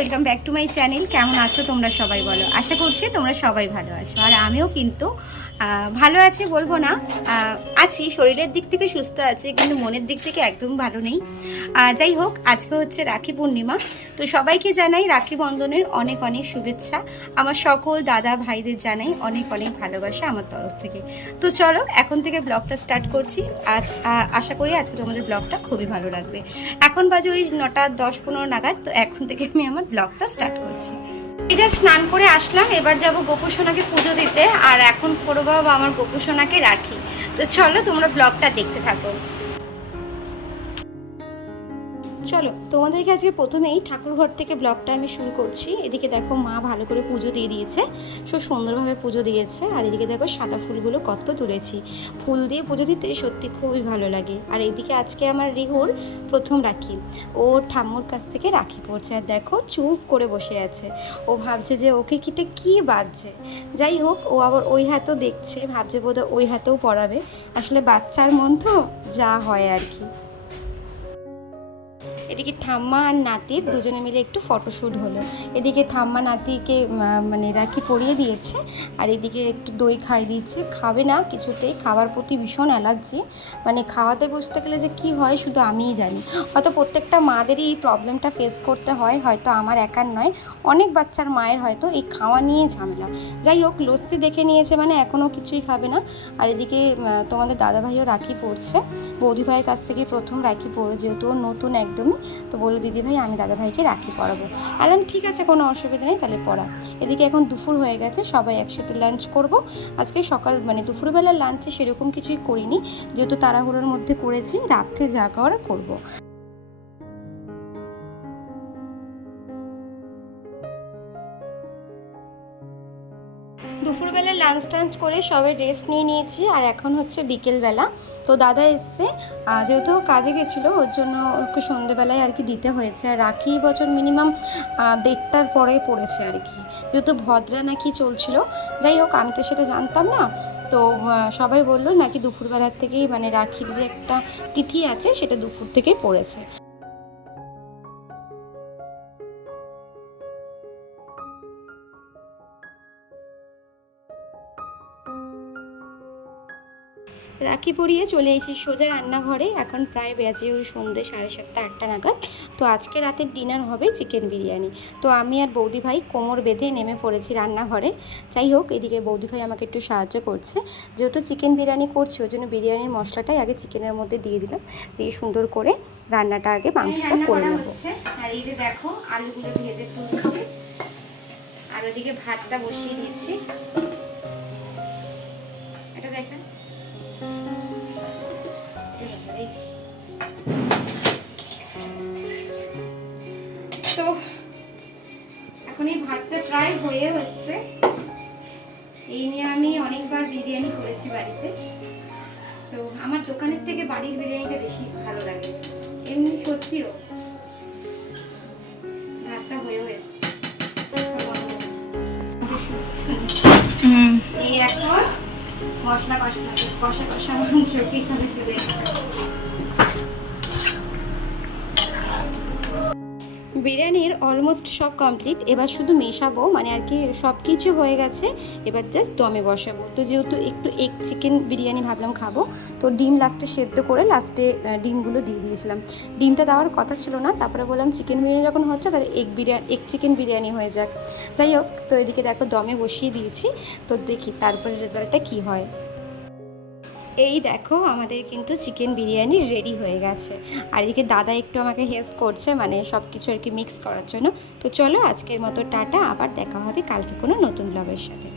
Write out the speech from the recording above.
Welcome back to my channel. কেমন আছো তোমরা সবাই বলো? আশা করছি তোমরা সবাই ভালো আছো, আর আমিও কিন্তু ভালো আছি বলবো না, আছি। শরীরের দিক থেকে সুস্থ আছি, কিন্তু মনের দিক থেকে একদম ভালো নেই। যাই হোক, আজকে হচ্ছে রাখি পূর্ণিমা, তো সবাইকে জানাই রাখি বন্ধনের অনেক অনেক শুভেচ্ছা। আমার সকল দাদা ভাইদের জানাই অনেক অনেক ভালোবাসা আমার তরফ থেকে। তো চলো এখন থেকে ব্লগটা স্টার্ট করছি। আজ আশা করি আজকে তোমাদের ব্লগটা খুবই ভালো লাগবে। এখন বাজে ওই 9টা 10-15 নাগাদ, তো এখন থেকে আমি আমার ব্লগটা স্টার্ট করছি। এই যে স্নান করে আসলাম, এবার যাব গোপুসোনাকে পুজো দিতে, আর এখন করবো আমার গোপুসোনাকে রাখি। তো চলো তোমরা ব্লগটা দেখতে থাকো। চলো তোমাদেরকে আজকে প্রথমেই ঠাকুরঘর থেকে ব্লগটা আমি শুরু করছি। এদিকে দেখো মা ভালো করে পুজো দিয়ে দিয়েছে, খুব সুন্দরভাবে পুজো দিয়েছে। আর এদিকে দেখো সাদা ফুলগুলো কত তুলেছি। ফুল দিয়ে পুজো দিতে সত্যি খুবই ভালো লাগে। আর এইদিকে আজকে আমার রিহুর প্রথম রাখি, ও ঠাম্মুর কাছ থেকে রাখি পড়ছে। আর দেখো চুপ করে বসে আছে, ও ভাবছে যে ওকে কিটে কি বাজছে। যাই হোক, ও আবার ওই হাতেও দেখছে, ভাবছে বোধহয় ওই হাতেও পড়াবে। আসলে বাচ্চার মন তো, যা হয় আর কি। এদিকে ঠাম্মা আর নাতির দুজনে মিলে একটু ফটোশ্যুট হলো। এদিকে ঠাম্মা নাতিকে মানে রাখি পরিয়ে দিয়েছে, আর এদিকে একটু দই খাই দিচ্ছে। খাবে না কিছুতেই, খাবার প্রতি ভীষণ অ্যালার্জি। মানে খাওয়াতে বসতে গেলে যে কি হয় শুধু আমিই জানি। হয়তো প্রত্যেকটা মাদেরই এই প্রবলেমটা ফেস করতে হয়, হয়তো আমার একার নয়, অনেক বাচ্চার মায়ের হয়তো এই খাওয়া নিয়ে ঝামেলা। যাই হোক, লস্যি দেখে নিয়েছে মানে এখনও কিছুই খাবে না। আর এদিকে তোমাদের দাদাভাইও রাখি পড়ছে, বৌদি ভাইয়ের কাছ থেকে প্রথম রাখি পড়ে, যেহেতু নতুন একদমই। তো বললো দিদি ভাই আমি দাদাভাইকে রাখি পরাবো। আলাম ঠিক আছে, কোনো অসুবিধা নেই, তাহলে পড়া। এদিকে এখন দুপুর হয়ে গেছে, সবাই একসাথে লাঞ্চ করব। আজকে সকাল মানে দুপুরবেলার লাঞ্চে সেরকম কিছুই করিনি, যেহেতু তাড়াহুড়োর মধ্যে করেছি, রাত্রে যা খাওয়ার করবো। দুপুরবেলা লাঞ্চ টাঞ্চ করে সবাই রেস্ট নিয়ে নিয়েছি, আর এখন হচ্ছে বিকেলবেলা। তো দাদা এসছে, যেহেতু কাজে গেছিলো, ওর জন্য ওকে সন্ধেবেলায় আর কি দিতে হয়েছে। আর রাখি বছর মিনিমাম 1:30টার পরে পড়েছে আর কি, যেহেতু ভদ্রা নাকি চলছিল। যাই হোক, আমি তো সেটা জানতাম না। তো সবাই বললো নাকি দুপুরবেলার থেকেই, মানে রাখির যে একটা তিথি আছে সেটা দুপুর থেকেই পড়েছে। রাখি পরিয়ে চলে এসেছি সোজা রান্নাঘরে। এখন প্রায় বেজে ওই সন্ধ্যে 7:30-8টা নাগাদ। তো আজকে রাতের ডিনার হবে চিকেন বিরিয়ানি। তো আমি আর বৌদি ভাই কোমর বেঁধে নেমে পড়েছি রান্নাঘরে। যাই হোক, এদিকে বৌদি ভাই আমাকে একটু সাহায্য করছে, যেহেতু চিকেন বিরিয়ানি করছি ওই জন্য বিরিয়ানির মশলাটাই আগে চিকেনের মধ্যে দিয়ে দিলাম, দিয়ে সুন্দর করে রান্নাটা আগে মাংসটা করে নেব। আর এই যে দেখো আলুগুলো ভেজে তুলছি, আর ওদিকে ভাতটা বসিয়ে দিয়েছি। এটা দেখেন, তো এখন এই ভাতটা প্রায় হয়ে এসছে। এই নিয়ে আমি অনেকবার বিরিয়ানি করেছি বাড়িতে, তো আমার দোকানের থেকে বাড়ির বিরিয়ানিটা বেশি ভালো লাগে। এমনি সত্যিও ভাতটা হয়েও এসছে। এই এখন মশলা কষা কষা মাংস কিভাবে চলে বিরিয়ানির অলমোস্ট সব কমপ্লিট। এবার শুধু মেশাবো, মানে আর কি সব কিছু হয়ে গেছে, এবার জাস্ট দমে বসাবো। তো যেহেতু একটু এগ চিকেন বিরিয়ানি ভাবলাম খাবো, তো ডিম লাস্টে সেদ্ধ করে লাস্টে ডিমগুলো দিয়ে দিয়েছিলাম। ডিমটা দেওয়ার কথা ছিল না, তারপরে বললাম চিকেন বিরিয়ানি যখন হচ্ছে তাহলে এগ চিকেন বিরিয়ানি হয়ে যাক। যাই হোক, তো এদিকে দেখো দমে বসিয়ে দিয়েছি, তো দেখি তারপরে রেজাল্টটা কী হয়। এই দেখো আমাদের কিন্তু চিকেন বিরিয়ানি রেডি হয়ে গেছে। আর এদিকে দাদা একটু আমাকে হেল্প করছে, মানে সব কিছু আর কি মিক্স করার জন্য। তো চলো আজকের মতো টাটা, আবার দেখা হবে কালকে কোনো নতুন ব্লগের সাথে।